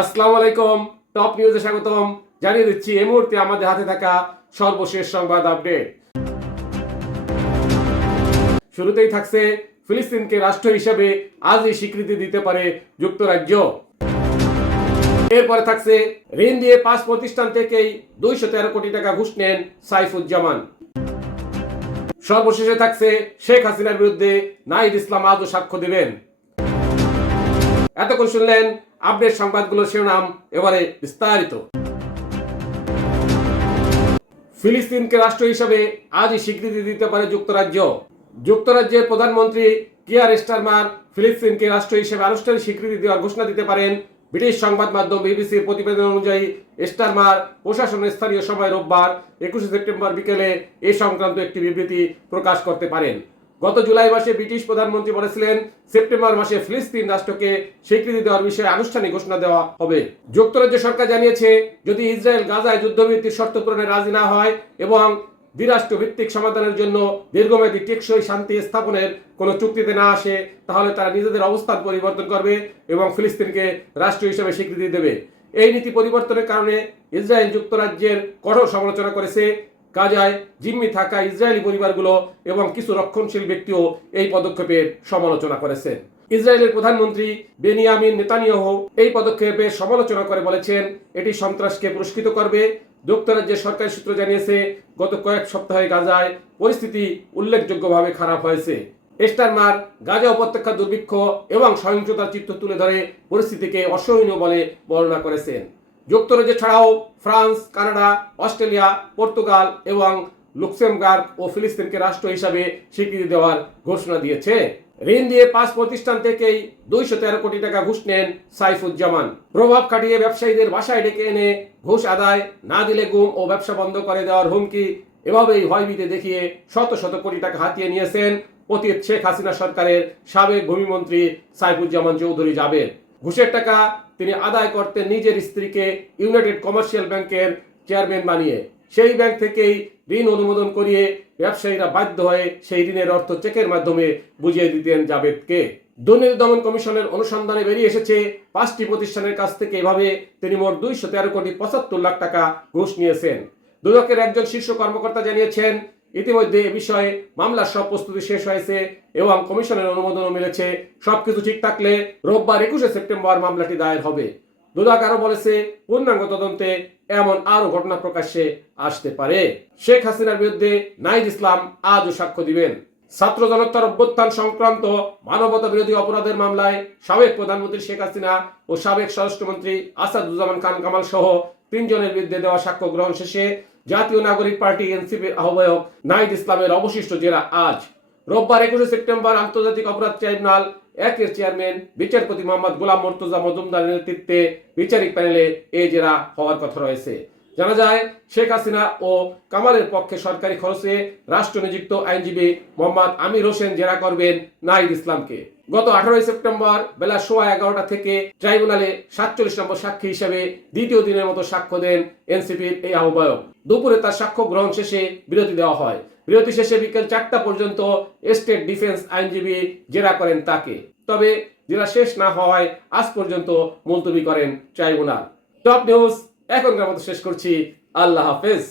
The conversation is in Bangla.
আসসালামু আলাইকুম টপ নিউজে স্বাগতম। জানিয়ে দিচ্ছি, এই মুহূর্তে আমাদের হাতে থাকা সর্বশেষ সংবাদ আপডেট শুরুতেই থাকছে ফিলিস্তিনকে রাষ্ট্র হিসেবে আজই স্বীকৃতি দিতে পারে যুক্তরাজ্য। এরপরে থাকছে, ঋণ দিয়ে পাঁচ প্রতিষ্ঠান থেকেই দুইশো তেরো কোটি টাকা ঘুষ নেন সাইফুজ্জামান। সর্বশেষে থাকছে শেখ হাসিনার বিরুদ্ধে নাইদ ইসলাম আজও সাক্ষ্য দিবেন। এতক্ষণ শুনলেন আপডেট সংবাদগুলোর শিরোনাম, এবারে বিস্তারিত। ফিলিস্তিনকে রাষ্ট্র হিসাবে আজই স্বীকৃতি দিতে পারে যুক্তরাজ্য। যুক্তরাজ্যের প্রধানমন্ত্রী কিয়ার স্টারমার ফিলিস্তিনকে রাষ্ট্র হিসেবে আনুষ্ঠানিক স্বীকৃতি দেওয়ার ঘোষণা দিতে পারেন ব্রিটিশ সংবাদ মাধ্যম বিবিসির প্রতিবেদন অনুযায়ী স্টারমার প্রশাসনের স্থানীয় সময় রোববার একুশে সেপ্টেম্বর বিকেলে এ সংক্রান্ত একটি বিবৃতি প্রকাশ করতে পারেন। গত জুলাই মাসে ব্রিটিশ প্রধানমন্ত্রী বলেছিলেন, সেপ্টেম্বর মাসে ফিলিস্তিন রাষ্ট্রকে স্বীকৃতি দেওয়ার বিষয়ে আনুষ্ঠানিক ঘোষণা দেওয়া হবে। যুক্তরাজ্য সরকার জানিয়েছে, যদি ইসরায়েল গাজায় যুদ্ধভিত্তিক শর্ত পূরণে রাজি না হয় এবং দ্বিরাষ্ট্র ভিত্তিক সমাধানের জন্য দীর্ঘমেয়াদী টেকসই শান্তি স্থাপনের কোনো চুক্তিতে না আসে, তাহলে তারা নিজেদের অবস্থান পরিবর্তন করবে এবং ফিলিস্তিনকে রাষ্ট্র হিসেবে স্বীকৃতি দেবে। এই নীতি পরিবর্তনের কারণে ইসরায়েল যুক্তরাজ্যের কঠোর সমালোচনা করেছে গাজায় জিম্মি থাকা ইসরায়েলি পরিবারগুলো এবং কিছু রক্ষণশীল ব্যক্তিও এই পদক্ষেপের সমালোচনা করেছেন ইসরায়েলের প্রধানমন্ত্রী বেনিয়ামিন নেতানিয়াহু এই পদক্ষেপের সমালোচনা করে বলেছেন, এটি সন্ত্রাসকে পুরস্কৃত করবে। যুক্তরাজ্যের সরকারি সূত্র জানিয়েছে, গত কয়েক সপ্তাহে গাজায় পরিস্থিতি উল্লেখযোগ্যভাবে খারাপ হয়েছে। এস্টারমার গাজা উপত্যকা দুর্ভিক্ষ এবং সহিংসতার চিত্র তুলে ধরে পরিস্থিতিকে অসহনীয় বলে বর্ণনা করেছেন। যুক্তরাজ্য ছাড়াও ফ্রান্স, কানাডা, অস্ট্রেলিয়া, পর্তুগাল এবং লুক্সেমবার্গ ও ফিলিস্তিনকে রাষ্ট্র হিসাবে স্বীকৃতি দেওয়ার ঘোষণা দিয়েছে। ঋণ দিয়ে পাঁচ প্রতিষ্ঠান থেকেই দুইশো তেরো কোটি টাকা ঘুষ নেন সাইফুজ্জামান। প্রভাব খাটিয়ে ব্যবসায়ীদের বাসায় ডেকে এনে ঘুষ আদায় না দিলে গুম ও ব্যবসা বন্ধ করে দেওয়ার হুমকি এভাবেই ভয়ভীতি দেখিয়ে শত শত কোটি টাকা হাতিয়ে নিয়েছেন অতীত শেখ হাসিনা সরকারের সাবেক ভূমিমন্ত্রী সাইফুজ্জামান চৌধুরী জাবেদ। ঘুষের টাকা তিনি আদায় করতে নিজের স্ত্রীকে ইউনাইটেড কমার্শিয়াল ব্যাংকের চেয়ারম্যান বানিয়ে সেই ব্যাংক থেকেই ঋণ অনুমোদন করিয়ে ব্যবসায়ীরা বাধ্য হয়ে সেই ঋণের অর্থ চেকের মাধ্যমে বুঝিয়ে দিতেন জাবেদকে দুর্নীতি দমন কমিশনের অনুসন্ধানে বেরিয়ে এসেছে, পাঁচটি প্রতিষ্ঠানের কাছ থেকে এভাবে তিনি মোট দুইশো তেরো কোটি পঁচাত্তর লাখ টাকা ঘুষ নিয়েছেন। দুদকের একজন শীর্ষ কর্মকর্তা জানিয়েছেন ইতিমধ্যে এ বিষয়ে মামলার সব প্রস্তুতি শেষ হয়েছে এবং কমিশনের অনুমোদনও মিলেছে। সবকিছু ঠিক থাকলে রোববার একুশে সেপ্টেম্বর মামলাটি দায়ের হবে। দুদক আরও বলেছে, পূর্ণাঙ্গ তদন্তে এমন আরও ঘটনা প্রকাশ্যে আসতে পারে। শেখ হাসিনার বিরুদ্ধে নাইদ ইসলাম আজও সাক্ষ্য দিবেন। ছাত্র জনতার অভ্যুত্থান সংক্রান্ত মানবতা বিরোধী অপরাধের মামলায় সাবেক প্রধানমন্ত্রী শেখ হাসিনা ও সাবেক স্বরাষ্ট্রমন্ত্রী আসাদুজ্জামান খান কামাল সহ তিনজনের বিরুদ্ধে দেওয়া সাক্ষ্য গ্রহণ শেষে জাতীয় নাগরিক পার্টি, এনসিপির আহ্বায়ক নাইদ ইসলামের অবশিষ্ট জেরা আজ। রোববার একুশে সেপ্টেম্বর আন্তর্জাতিক অপরাধ ট্রাইব্যুনাল একের চেয়ারম্যান, বিচারপতি মোহাম্মদ গোলাম মর্তুজা মজুমদারের নেতৃত্বে বিচারিক প্যানেলে এ জেরা হওয়ার কথা রয়েছে। জানা যায়, শেখ হাসিনা ও কামালের পক্ষে সরকারি খরচে রাষ্ট্র নিযুক্ত আইনজীবী মোহাম্মদ আমির হোসেন জেরা করবেন নাহিদ ইসলামকে। গত আঠারোই সেপ্টেম্বর বেলা সোয়া এগারোটা থেকে ট্রাইব্যুনালে সাতচল্লিশ নম্বর সাক্ষী হিসেবে দ্বিতীয় দিনের মতো সাক্ষ্য দেন এনসিপির এই আহ্বায়ক। দুপুরে তার সাক্ষ্য গ্রহণ শেষে বিরতি দেওয়া হয়। বিরতি শেষে বিকেল চারটা পর্যন্ত স্টেট ডিফেন্স আইনজীবী জেরা করেন তাকে। তবে জেরা শেষ না হওয়ায় আজ পর্যন্ত মুলতবি করেন ট্রাইব্যুনাল। টপ নিউজ এখনকার মতো শেষ করছি। আল্লাহ হাফেজ।